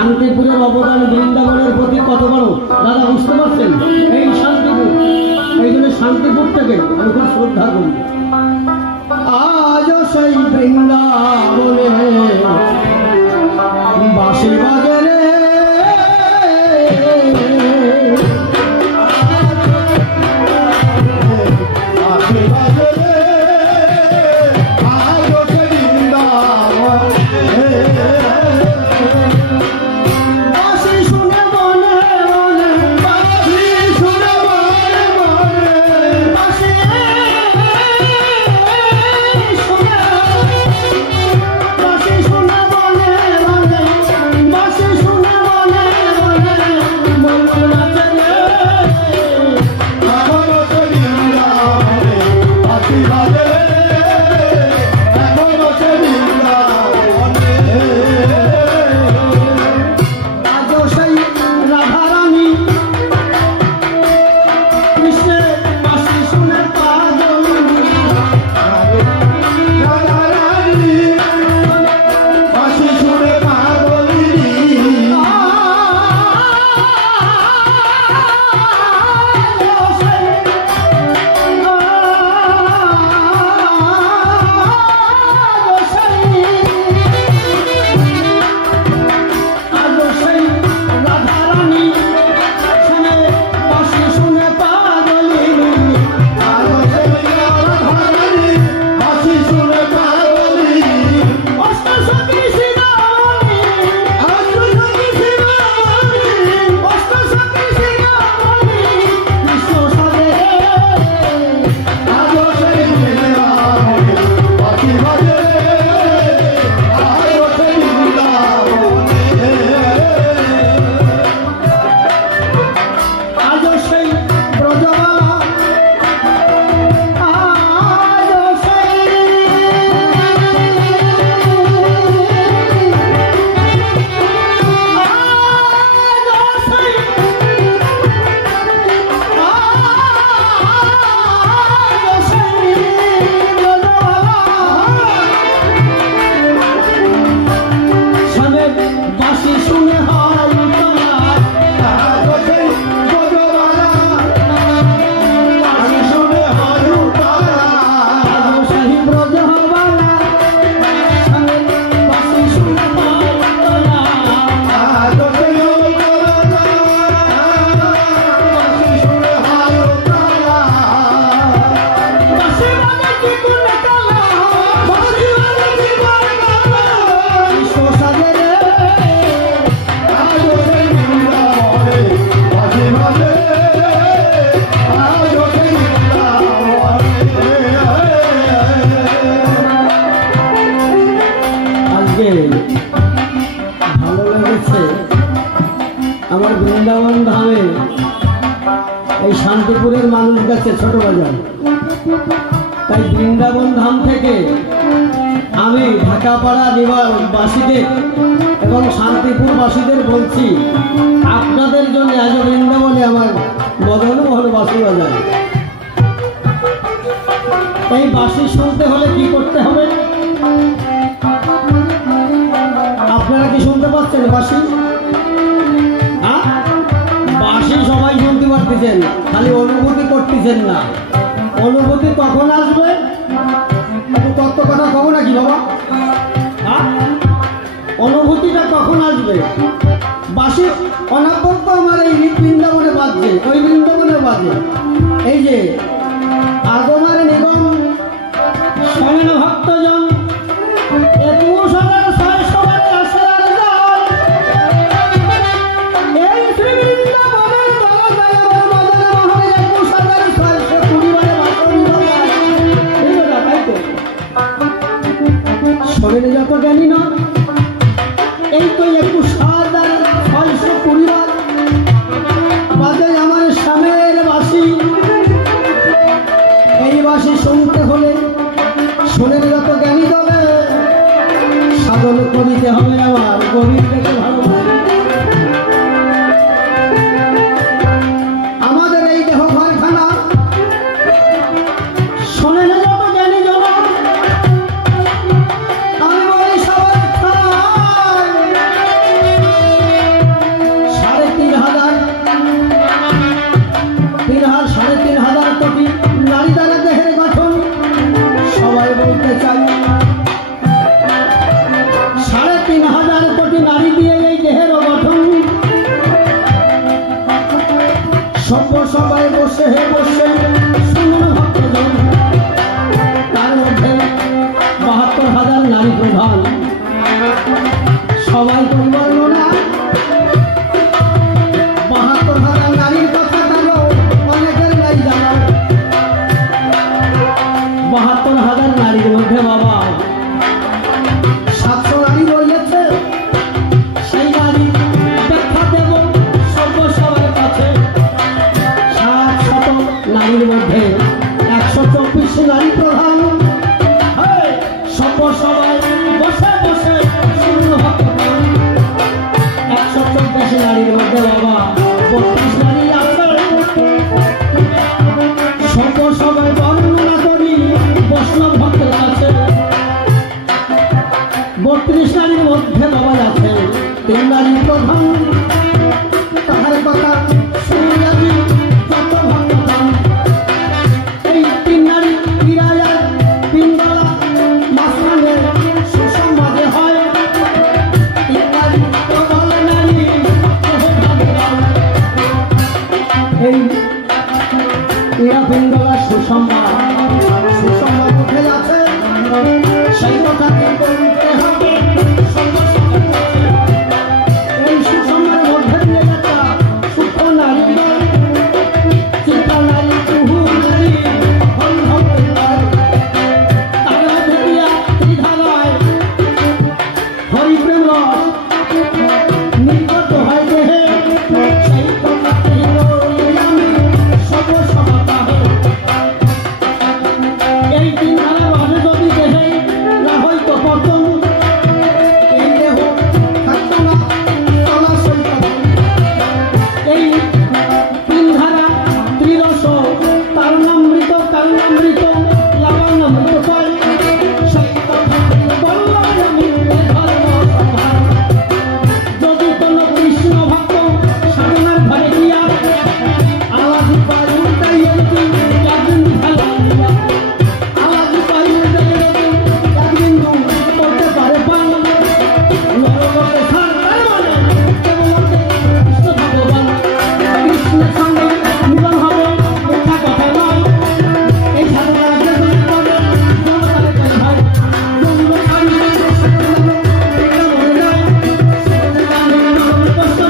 শান্তিপুরের অবদান বৃন্দাবনের প্রতি কত বড় দাদা বুঝতে পারছেন? এই শান্তিপুর, এই জন্য শান্তিপুর থেকে আমি খুব শ্রদ্ধা করি। আজও সেই বৃন্দাবনে বাঁশি বাজে রে, ভালো লেগেছে আমার বৃন্দাবন ধামে এই শান্তিপুরের মানুষ গেছে ছোট বাজার। তাই বৃন্দাবন ধাম থেকে আমি ঢাকাপাড়া বাসীদের এবং শান্তিপুরবাসীদের বলছি, আপনাদের জন্য আজ বৃন্দাবনে আমার মদনমোহন বাসী বাজার। এই বাসি শুনতে হলে কি করতে হবে? আপনারা কি শুনতে পাচ্ছেন বাসি? বাসি সবাই শুনতে পারতেছেন, খালি অনুভূতি করতেছেন না। অনুভূতি কখন আসবে? একটু তত্ত্ব কথা কব নাকি বাবা? অনুভূতিটা কখন আসবে? বাসি অনাবদ্ধ আমার এই বৃন্দাবনে বাজছে, ওই বৃন্দাবনে বাজে। এই যে আগমার নিগম শোনেন ভক্তজন, 21,600 আসে আর যায়। এই শ্রী বৃন্দাবনের দরজায় আমার মদনমোহন 21,620 বাসন বাজায়। তাই তো শোনেন যত জ্ঞানী নয়, এই তো 21,620 বাজে আমার স্বামীর বাসি। এই বাসি শুনতে হলে শোনেন যত জ্ঞানী তবে সাধন করিতে হবে আমার গভীর থেকে ভালোবাসি। আমাদের এই দেহ ঘরখানা শোনেন যত জ্ঞানী জন, আমি বলি সবাই বত্রিশ নারী আছে শত সবাই বর্ণনা করি বৈষ্ণব ভক্তের কাছে 32 নারীর মধ্যে বাবা আছে 3 নারী প্রধান তাহার কথা শুনে আমি যত ভক্তদান এই 3 নারী ক্রীড়ায় পিঙ্গলা মাঝখানে সুসংবাদে হয় 3 নারী প্রবল নারী এই ক্রীড়া পিঙ্গলা সুসংবাদ উঠে যাচ্ছে সেই কথা বলতে হবে এই সুসংবাদের মধ্যে দিয়ে যাচ্ছে সূক্ষ্ম নারী চিত্রা নারী কুহু নারী বন্ধব তার মধ্যে দিয়া ত্রিধারায় হরিপ্রেম রস নির্গত হয় দেহে সেই কথা আমি সর্বসমাতা এই 3 ধারা রসে যদি দেহে না হইতো পতন এই দেহ থাকতো না চলা সইত এই 3 ধারা ত্রিরস তারণামৃত লাবণামৃত পাই সেই কথা বললাম আমি ধর্ম সভা যদি কোনো কৃষ্ণ ভক্ত সাধনার ঘরে গিয়া আলাদি পাই উল্টাই একদিন খেলা আলাদি পাই উল্টাই একদিন করতে পারে পান নরলোকে সার মানে কেবল কৃষ্ণ ভগবান কৃষ্ণের সঙ্গে মিলন হবে মিথ্যা কথা নয় এই সাধনা একজন করে জনতারে করে ভাই জন্ম আমি এটা মনে যায় সেখানে আমি কষ্ট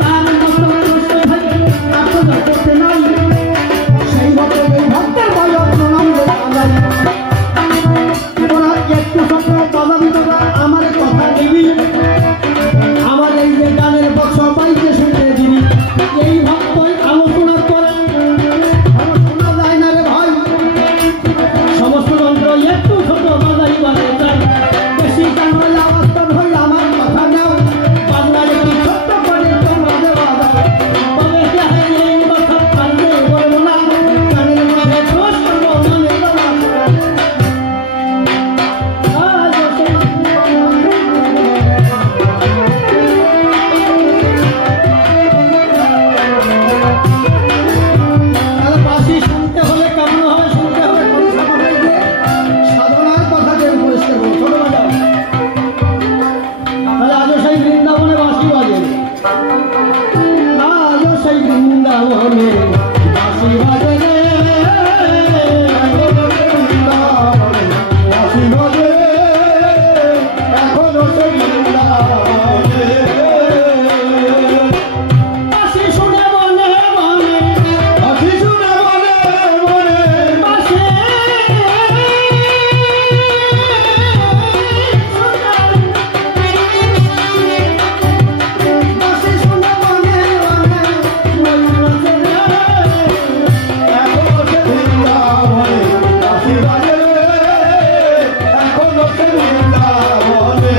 তার মতো কষ্ট থাকে আপনাদের করতে নাই সেই মতো এই ভক্তের বয়স প্রণাম জানাই তোরা একটু স্বপ্ন বাজাবি তোরা আমার কথা দিবি আমার এই যে গানের বক্স পাইতে শুনতে দিবি এই ভক্তই আলোচনা করে আমার শোনা যায় না রে ভাই সমস্ত যন্ত্র একটু ছোট বাজাই বাজে চাই বেশি কান আওয়াজটা ধরে আমার কথা নাও বাংলায় একটু ছোট্ট করে তোমরা দেওয়া দাও তবে এই কথা পারলে বলবো না গানের মধ্যে ছোট মনে দেওয়া বাসি শুনতে হলে কেমন হবে শুনতে হবে সাধনার কথা যে পরিষ্কার করো ছোট বাজাও তাহলে আজও সেই বৃন্দাবনে বাসি বাজে আজও সেই বৃন্দাবনে বাসি বাজে রে বাসি বাজে এখনো সেই বৃন্দাবনে বাসি শুনে মনে মনে বাসি শুনে মনে মনে বাসি বাসি শুনে মনে মনে এখনো সে বৃন্দাবনে বাসি বাজে এখনো সে বৃন্দাবনে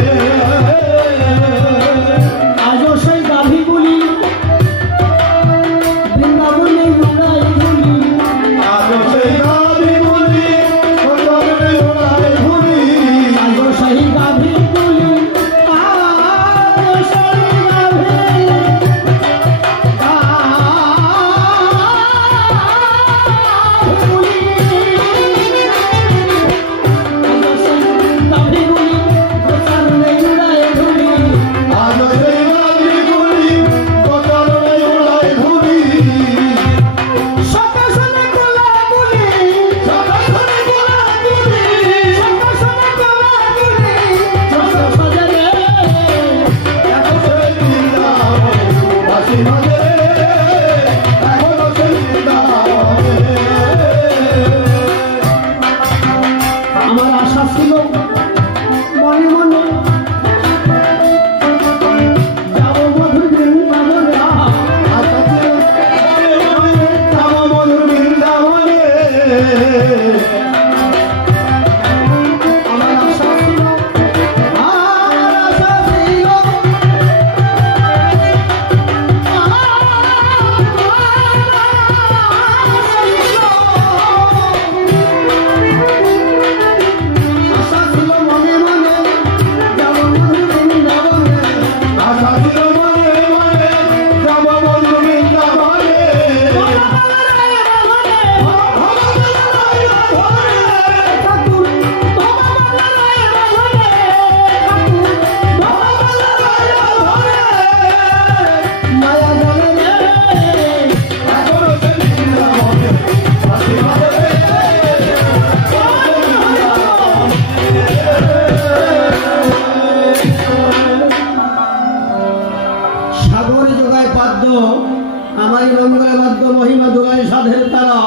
ভাই মঙ্গলে বাদ্য মহিমা দুলাই সাধের তারা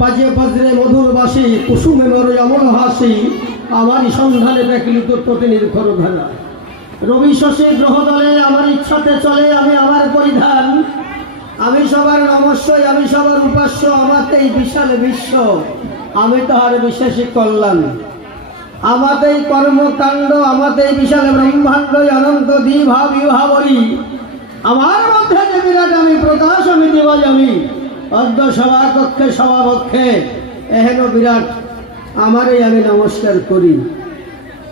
বাজে বজ্রে মধুর বাসী কুসুমে মর অমল হাসি আমারই সন্ধানে প্রেকৃত প্রতিনির্ভর ধারা রবি শশী গ্রহদলে আমার ইচ্ছাতে চলে আমি আমার পরিধান আমি সবার নমস্যই আমি সবার উপাস্য আমাতেই বিশাল বিশ্ব আমি তাহার বিশেষী কল্যাণ আমাতেই কর্মকাণ্ড আমাতেই বিশাল ব্রহ্মাণ্ড অনন্ত দ্বিভা বিভাবরী আমার মধ্যে যে বিরাট আমি প্রকাশ আমি দিবাজ আমি অর্ধ সভাকক্ষে সভাপক্ষে এহেন বিরাট আমারই আমি নমস্কার করি।